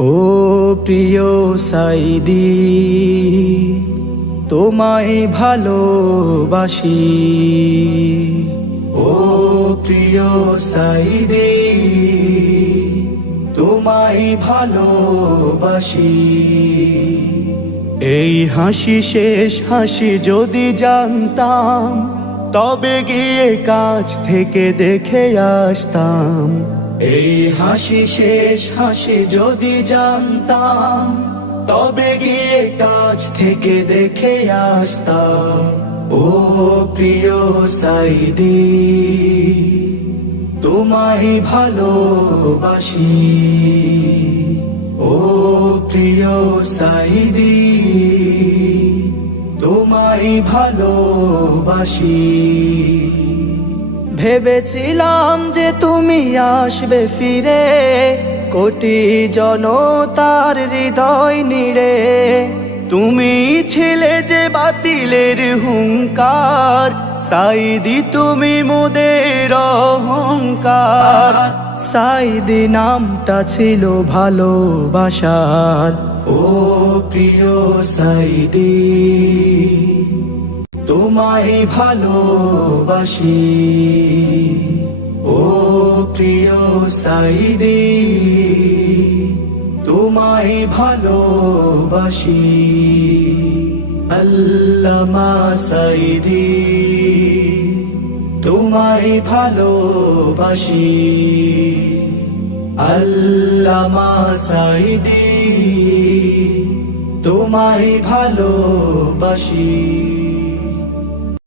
ও প্রিয় সাইদি, তোমায় ভালোবাসি। ও প্রিয় সাইদি, তোমায় ভালোবাসি। এই হাসি শেষ হাসি যদি জানতাম, তবে গিয়ে কাছ থেকে দেখে আসতাম। এই হাসি শেষ, হাসি যদি জানতাম, তবে গিয়ে কাছ থেকে দেখে আসতাম। ও প্রিয় সাইদি, তোমায় ভালোবাসি। ও প্রিয় সাইদি, তোমায় ভালোবাসি। ভেবেছিলাম যে তুমি আসবে ফিরে, কোটি জনতার হৃদয় নিড়ে। তুমি ছিলে যে বাতিলের হুঙ্কার, সাইদি তুমি মোদের অহংকার। সাইদি নামটা ছিল ভালোবাসার। ও প্রিয় সাইদি। তোমায় ভালোবাসি। ও প্রিয় সাইদি তোমায় ভালোবাসি। আল্লামা সাইদি তোমায় ভালোবাসি। আল্লামা সাইদি তোমায় ভালোবাসি।